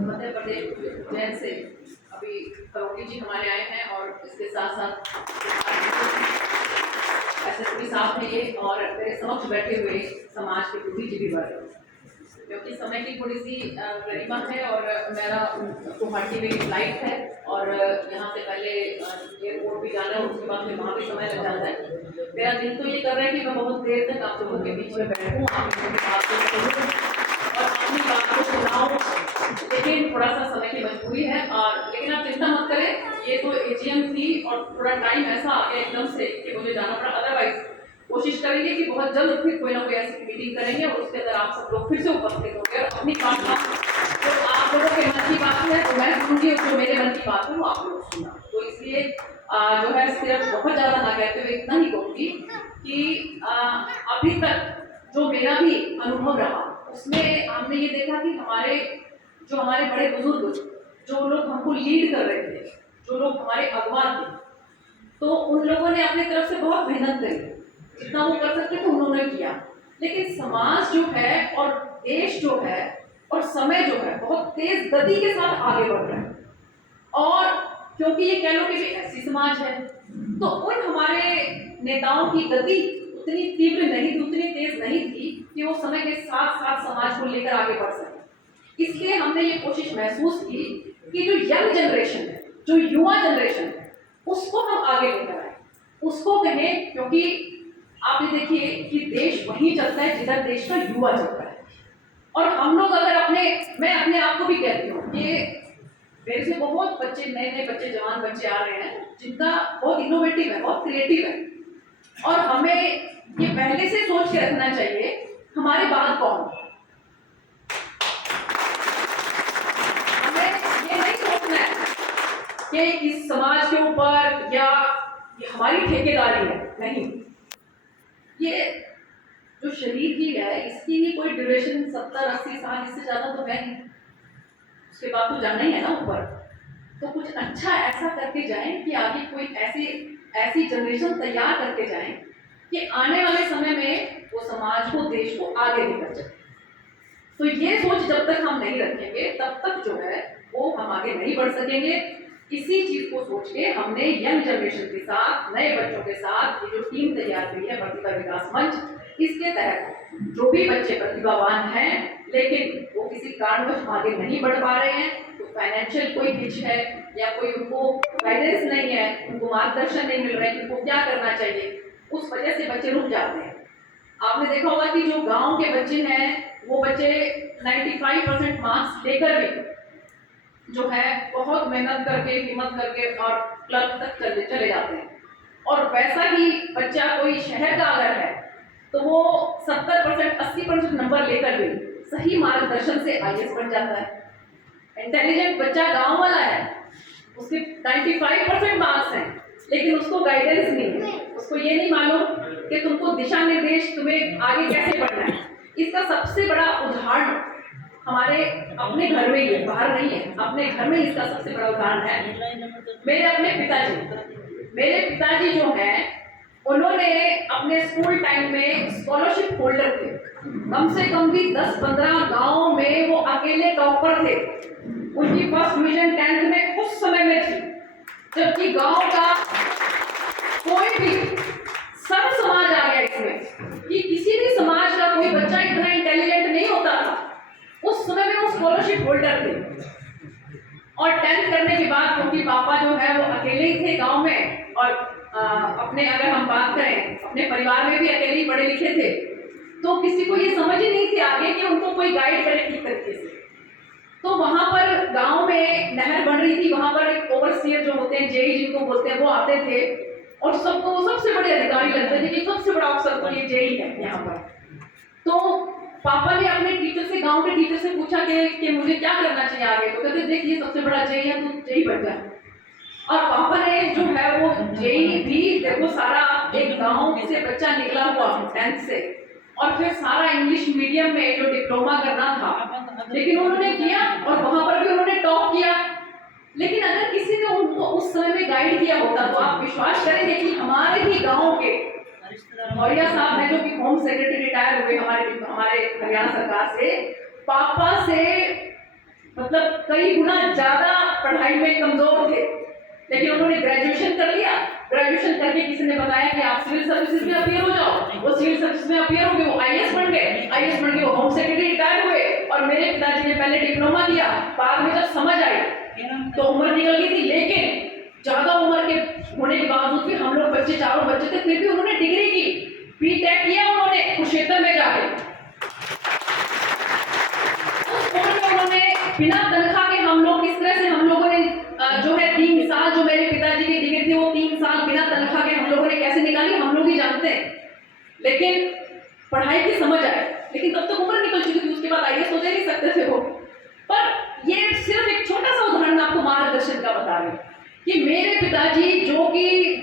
मध्य प्रदेश उज्जैन से अभी करोगी जी हमारे आए हैं और इसके साथ साथ एसएसपी साहब हैं ये और मेरे समक्ष बैठे हुए समाज के बुद्धिजीवी वर्ग, क्योंकि समय की थोड़ी सी गरिमा है और मेरा गुवाहाटी में फ्लाइट है और यहाँ से पहले एयरपोर्ट भी जाना है, उसके बाद फिर वहाँ भी समय लग जाता है। मेरा दिल तो ये कर रहा है कि मैं बहुत देर तक आप लोगों के बीच में बैठूँ, आप लोगों की बात को सुनूं और अपनी बात को सुनाऊँ, लेकिन थोड़ा सा समय की मजबूरी है। और लेकिन आप चिंता मत करें, ये तो एजीएम थी और थोड़ा टाइम ऐसा आ गया एकदम से कि मुझे जाना पड़ा। अदरवाइज कोशिश करेंगे कि बहुत जल्द फिर कोई ना कोई ऐसी मीटिंग करेंगे और उसके अंदर आप सब लोग फिर से उपस्थित होंगे और अपनी बात जो आप लोगों के मन की बात है तो मैं सुनूंगी, जो मेरे मन की बात है वो आप लोग सुनना। तो इसलिए जो है सिर्फ बहुत ज़्यादा ना कहते हुए इतना ही कहूँगी कि अभी तक जो मेरा भी अनुभव रहा उसमें हमने ये देखा कि हमारे बड़े बुजुर्ग जो लोग हमको लीड कर रहे थे, जो लोग हमारे अगवा थे, तो उन लोगों ने अपनी तरफ से बहुत मेहनत करी, जितना वो कर सकते थे उन्होंने किया। लेकिन समाज जो है और देश जो है और समय जो है बहुत तेज गति के साथ आगे बढ़ रहा है और क्योंकि ये कह लो कि ऐसी समाज है तो उन हमारे नेताओं की गति उतनी तीव्र नहीं थी, उतनी तेज नहीं थी कि वो समय के साथ साथ समाज को लेकर आगे बढ़ सके। इसलिए हमने ये कोशिश महसूस की कि जो यंग जनरेशन है, जो युवा जनरेशन है, उसको हम आगे लेकर आए, उसको कहें, क्योंकि आप ये देखिए कि देश वहीं चलता है जिधर देश का युवा चलता है। और हम लोग अगर मैं अपने आप को भी कहती हूँ कि मेरे से बहुत बच्चे, नए नए बच्चे, जवान बच्चे आ रहे हैं जिनका बहुत इनोवेटिव है, बहुत क्रिएटिव है और हमें ये पहले से सोच के रखना चाहिए हमारे बाद कौन। हमें ये नहीं सोचना है कि इस समाज के ऊपर या ये हमारी ठेकेदारी है, नहीं। ये जो शरीर की है इसकी भी कोई ड्यूरेशन 70-80 साल, इससे ज़्यादा तो है नहीं, उसके बाद तो जाना ही है ना ऊपर। तो कुछ अच्छा ऐसा करके जाएं कि आगे कोई ऐसी जनरेशन तैयार करके जाएं कि आने वाले समय में वो समाज को, देश को आगे लेकर चले। तो ये सोच जब तक हम नहीं रखेंगे तब तक जो है वो हम आगे नहीं बढ़ सकेंगे। इसी चीज को सोच के हमने यंग जनरेशन के साथ, नए बच्चों के साथ ये जो टीम तैयार की है प्रतिभा विकास मंच, इसके तहत जो भी बच्चे प्रतिभावान हैं लेकिन वो किसी कारणवश आगे नहीं बढ़ पा रहे हैं, तो फाइनेंशियल कोई हिच है या कोई उनको गाइडेंस नहीं है, उनको मार्गदर्शन नहीं मिल रहा है, उनको क्या करना चाहिए, उस वजह से बच्चे रुक जाते हैं। आपने देखा होगा कि जो गांव के बच्चे हैं वो बच्चे 95% मार्क्स लेकर भी जो है बहुत मेहनत करके, हिम्मत करके और क्लब तक चले जाते हैं। और वैसा ही बच्चा कोई शहर का अगर है तो वो 70%, 80% नंबर लेकर भी सही मार्गदर्शन से आईएएस बन जाता है। इंटेलिजेंट बच्चा गांव वाला है, उसके 95% मार्क्स हैं लेकिन उसको गाइडेंस नहीं है, उसको ये नहीं मालूम कि तुमको दिशा निर्देश, तुम्हें आगे कैसे बढ़ना है। इसका सबसे बड़ा उदाहरण हमारे अपने घर में ही है, बाहर नहीं है, अपने घर में इसका सबसे बड़ा उदाहरण है मेरे अपने पिताजी। मेरे पिताजी जो हैं उन्होंने अपने स्कूल टाइम में स्कॉलरशिप होल्डर थे, कम से कम भी 10-15 गाँव में वो अकेले टॉपर थे। उनकी फर्स्ट डिवीजन 10th में उस समय में थी जबकि गांव का कोई भी सब समाज आ गया इसमें कि किसी भी समाज का कोई बच्चा इतना इंटेलिजेंट नहीं होता था। उस समय में वो स्कॉलरशिप होल्डर थे और 10th करने के बाद क्योंकि पापा जो है वो अकेले ही थे गांव में और अपने, अगर हम बात करें अपने परिवार में भी अकेले ही पढ़े लिखे थे, तो किसी को ये समझ ही नहीं थी आगे कि उनको कोई गाइड करे ठीक तरीके से। तो वहां पर गांव में नहर बन रही थी, वहां पर एक ओवरसीयर जो होते हैं, जेई जिनको बोलते हैं, वो आते थे और सबको सबसे बड़े अधिकारी लगते थे कि सबसे बड़ा अफसर तो ये जेई है यहाँ पर। तो पापा ने अपने टीचर से, गांव के टीचर से पूछा कि मुझे क्या करना चाहिए आगे, तो कहते देखिए सबसे बड़ा जेई है तो जेई बन जाए। और पापा ने जो है वो जेई भी देखो, सारा एक गाँव से बच्चा निकला हुआ 10th से और फिर सारा इंग्लिश मीडियम में जो डिप्लोमा करना था, लेकिन उन्होंने किया और वहां पर भी उन्होंने टॉप किया। लेकिन अगर किसी ने उनको उस समय में गाइड किया होता तो आप विश्वास करेंगे कि हमारे ही गांव के मौर्या साहब हैं जो कि होम सेक्रेटरी रिटायर हुए हमारे हरियाणा सरकार से, पापा से मतलब कई गुना ज्यादा पढ़ाई में कमजोर थे, लेकिन उन्होंने ग्रेजुएशन कर लिया। ग्रेजुएशन करके किसी ने बताया कि आप सिविल सर्विसेज में अपियर हो जाओ, वो सिविल सर्विस में अपियर हो गए, वो आईएएस बन गए, आईएएस बन के वो होम सेक्रेटरी रिटायर हुए। और मेरे पिताजी ने पहले डिप्लोमा किया, बाद में जब समझ आई तो उम्र निकल गई थी, लेकिन ज्यादा उम्र के होने के बावजूद भी हम लोग बच्चे, चारों बच्चे थे, फिर भी उन्होंने डिग्री की, बीटेक किया उन्होंने कुरुक्षेत्र में जाके। उस उम्र में उन्होंने बिना तनख्वाह के हम लोग किस तरह से हम लोगों ने जो है 3 साल जो मेरे पिताजी की डिग्री थी वो 3 साल बिना तनख्वाह के हम लोगों ने कैसे निकाली हम लोग ही जानते हैं। लेकिन पढ़ाई की समझ आए, लेकिन तब तक उम्र निकल चुकी थी, उसके बाद आईएएस हो नहीं सकते थे वो। पर ये सिर्फ एक छोटा सा उदाहरण आपको मार्गदर्शन का बता रही कि मेरे पिताजी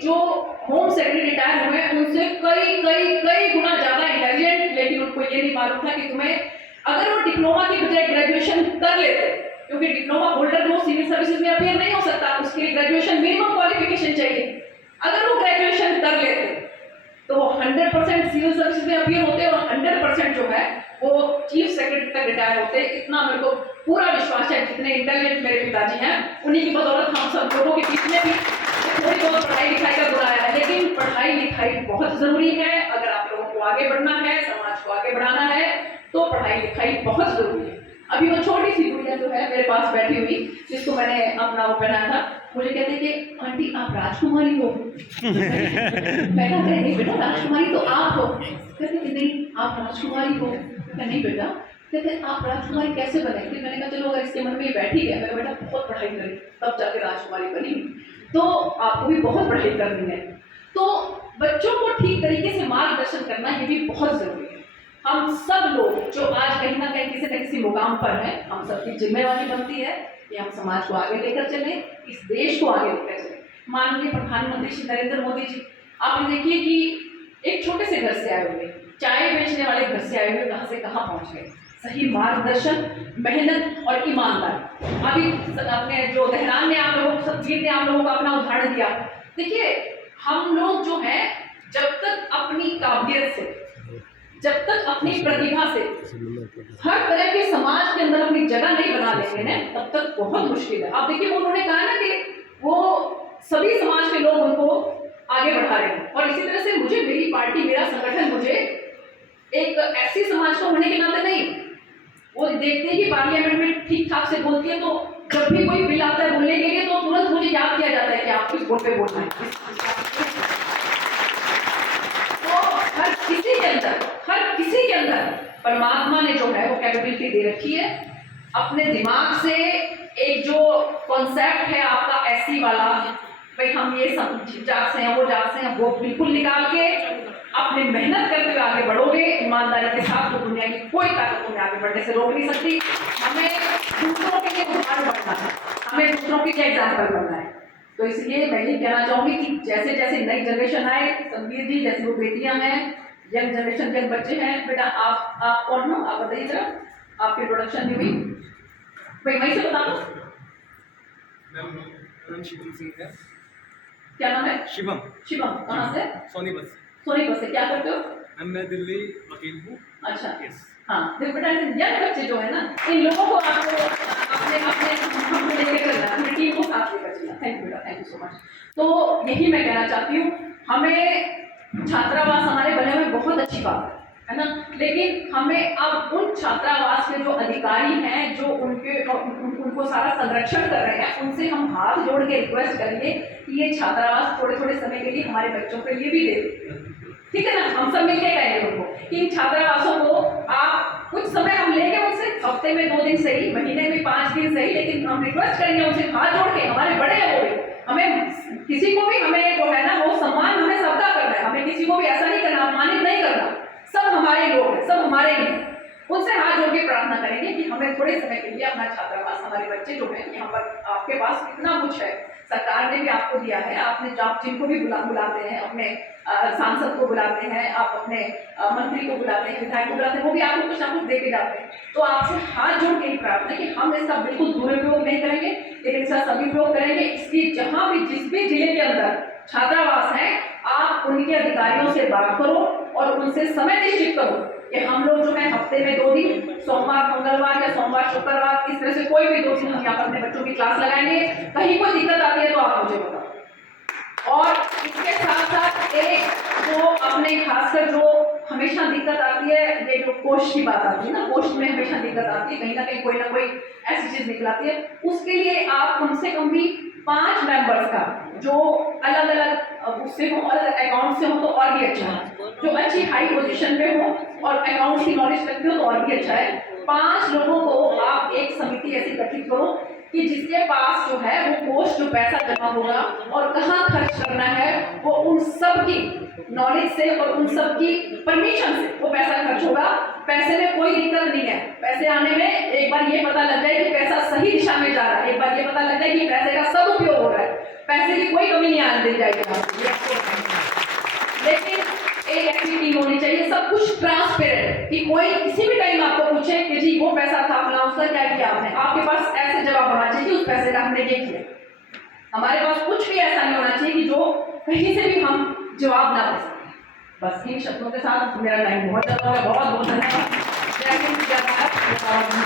जो होम सेक्रेटरी रिटायर हुए उनसे कई कई कई गुना ज्यादा इंटेलिजेंट, लेकिन उनको ये नहीं मालूम था कि तुम्हें अगर वो डिप्लोमा की बजाय ग्रेजुएशन कर लेते, क्योंकि डिप्लोमा होल्डर वो सिविल सर्विसेज में अपियर नहीं हो सकता, उसके लिए ग्रेजुएशन मिनिमम क्वालिफिकेशन चाहिए। अगर वो ग्रेजुएशन कर लेते तो वो 100% सिविल सर्विसेज में अपियर होते और 100% जो है वो चीफ सेक्रेटरी तक रिटायर होते। इतना मेरे को पूरा विश्वास है, जितने इंटेलिजेंट मेरे पिताजी हैं उन्हीं की बदौलत हम सब लोगों के बीच में भी थोड़ी बहुत पढ़ाई लिखाई का बुलाया है। लेकिन पढ़ाई लिखाई बहुत जरूरी है, अगर आप लोगों को आगे बढ़ना है, समाज को आगे बढ़ाना है तो पढ़ाई लिखाई बहुत जरूरी है। अभी वो छोटी सी गुड़िया जो है मेरे पास बैठी हुई, जिसको मैंने अपना वो पहनाया था, मुझे कहते कि आंटी आप राजकुमारी हो। मैं कहता नहीं बेटा, राजकुमारी तो आप हो। कहते कि नहीं आप राजकुमारी हो। नहीं बेटा, कहते आप राजकुमारी कैसे बने? फिर मैंने कहा चलो अगर इसके मन में ये बैठ ही गया, मैंने बेटा बहुत पढ़ाई करी तब जाके राजकुमारी बनी, तो आपको भी बहुत पढ़ाई करनी है। तो बच्चों को ठीक तरीके से मार्गदर्शन करना ये भी बहुत जरूरी है। हम सब लोग जो आज कहीं ना कहीं किसी न किसी मुकाम पर हैं, हम सबकी जिम्मेवारी बनती है कि हम समाज को आगे लेकर चलें, इस देश को आगे लेकर चलें। माननीय प्रधानमंत्री श्री नरेंद्र मोदी जी, आपने देखिए कि एक छोटे से घर से आए हुए, चाय बेचने वाले घर से आए हुए कहाँ से कहाँ पहुँच गए। सही मार्गदर्शन, मेहनत और ईमानदारी। अभी अपने जो दहरान ने आप लोगों सतवीर ने आप लोगों को अपना उदाहरण दिया। देखिए हम लोग जो है जब तक अपनी काबिलियत से, जब तक अपनी प्रतिभा से हर तरह के समाज के अंदर अपनी जगह नहीं बना लेंगे ना, तब तक बहुत मुश्किल है। आप देखिए उन्होंने कहा ना कि वो सभी समाज के लोग उनको आगे बढ़ा रहे हैं, और इसी तरह से मुझे, मेरी पार्टी, मेरा संगठन मुझे एक ऐसी समाज को होने के नाते नहीं, वो देखते हैं कि पार्लियामेंट में ठीक ठाक से बोलती है, तो जब भी कोई बिल आता है बोलने के लिए तो तुरंत मुझे याद किया जाता है कि आपको इस वोट पे बोलना है। तो हर किसी के अंदर परमात्मा ने जो है वो कैपेबिलिटी दे रखी है। अपने दिमाग से एक जो कॉन्सेप्ट है आपका ऐसी वाला, भाई हम ये सब जात से हैं, वो जात से हैं, वो बिल्कुल निकाल के अपने मेहनत करते हुए आगे बढ़ोगे ईमानदारी के साथ, तो दुनिया की कोई ताकत तुम्हें आगे बढ़ने से रोक नहीं सकती। हमें दूसरों के लिए उदाहरण बनना है, हमें दूसरों के लिए एग्जाम्पल बनना है। तो इसलिए मैं ये कहना चाहूँगी कि जैसे जैसे नई जनरेशन आए, संवीर जी जैसे वो बेटियाँ हैं, यंग जनरेशन के बच्चे हैं, बेटा आप कौन हो, आप बताइए जरा, आपकी इंट्रोडक्शन नहीं हुई, भाई वहीं से बता दो। शिवम सिंह है। क्या नाम है? शिवम। शिवम कहाँ से? सोनीपत। सोनीपत से। क्या करते हो? मैं दिल्ली वकील हूँ। अच्छा। यस। हाँ, देखो बेटा यंग बच्चे जो है ना, इन लोगों को आपको अपने अपने लेकर चलना, अपनी टीम को साथ लेकर चलना। थैंक यू बेटा, थैंक यू सो मच। तो यही मैं कहना चाहती हूँ, हमें छात्रावास हमारे बने हुए बहुत अच्छी बात है ना, लेकिन हमें अब उन छात्रावास के जो अधिकारी हैं, जो उनको सारा संरक्षण कर रहे हैं, उनसे हम हाथ जोड़ के रिक्वेस्ट करेंगे कि ये छात्रावास थोड़े थोड़े समय के लिए हमारे बच्चों के लिए भी दे दें। ठीक है ना, हम सब मिलकर कहेंगे उनको कि इन छात्रावासों को आप कुछ समय हम लेंगे उनसे, हफ्ते में 2 दिन सही, महीने में 5 दिन सही, लेकिन हम रिक्वेस्ट करेंगे उनसे हाथ जोड़ के, हमारे बड़े हैं वो भी, हमें किसी को भी हमें जो है ना वो सम्मान हमें सबका करना है, हमें किसी को भी ऐसा नहीं करना, अपमानित नहीं करना, सब हमारे लोग हैं, सब हमारे ही हैं। उनसे हाथ जोड़ के प्रार्थना करेंगे कि हमें थोड़े समय के लिए अपना छात्रावास, हमारे बच्चे जो हैं यहाँ पर, आपके पास इतना कुछ है, सरकार ने भी आपको दिया है, आपने जिनको भी बुलाते हैं, अपने सांसद को बुलाते हैं, आप अपने मंत्री को बुलाते हैं, विधायक को बुलाते हैं, वो भी आपको कुछ ना कुछ दे के जाते हैं। तो आपसे हाथ जोड़ के प्रार्थना कि हम इसका बिल्कुल दुरुपयोग नहीं करेंगे, लेकिन इसका सदुपयोग करेंगे। इसलिए जहाँ भी, जिस भी जिले के अंदर छात्रावास है, आप उनके अधिकारियों से बात करो और उनसे समय निश्चित करो। कि हम लोग जो है हफ्ते में 2 दिन, सोमवार मंगलवार या सोमवार शुक्रवार, इस तरह से कोई भी 2 दिन हम यहाँ पर अपने बच्चों की क्लास लगाएंगे। कहीं कोई दिक्कत आती है तो आप मुझे बताओ। और इसके साथ साथ एक जो अपने खासकर जो हमेशा दिक्कत आती है, ये जो कोष की बात आती है ना, कोष में हमेशा दिक्कत आती है, कहीं ना कहीं कोई ना कोई ऐसी चीज निकल आती है। उसके लिए आप कम से कम भी 5 मेंबर्स का जो अलग अलग उससे हो, अलग अकाउंट से हो तो और भी अच्छा है, जो अच्छी हाई पोजीशन पे हो और अकाउंट की नॉलेज रखते हो तो और भी अच्छा है। 5 लोगों को आप एक समिति ऐसी गठित करो कि जिसके पास जो है वो कोष जो पैसा जमा होगा और कहाँ खर्च करना है वो उन सब की नॉलेज से और उन सब की परमिशन से वो पैसा खर्च होगा। पैसे में कोई दिक्कत नहीं है, पैसे आने में एक बार ये पता लग जाए कि पैसा सही दिशा में जा रहा है, एक बार ये पता लग जाए कि पैसे का सदुपयोग हो रहा है, पैसे की कोई कमी नहीं आने दी जाएगी। लेकिन एक एक्टिविटी होनी चाहिए, सब कुछ ट्रांसपेरेंट, कि कोई किसी भी टाइम आपको पूछे कि जी वो पैसा था अपना, उसका क्या किया आपने, आपके पास ऐसे जवाब होना चाहिए कि उस पैसे का हमने ये किया। हमारे पास कुछ भी ऐसा नहीं होना चाहिए कि जो कहीं से भी हम जवाब ना दे सकें। बस इन शब्दों के साथ मेरा टाइम बहुत ज़्यादा हो गया। बहुत बहुत धन्यवाद। जय हिंद, जय भारत।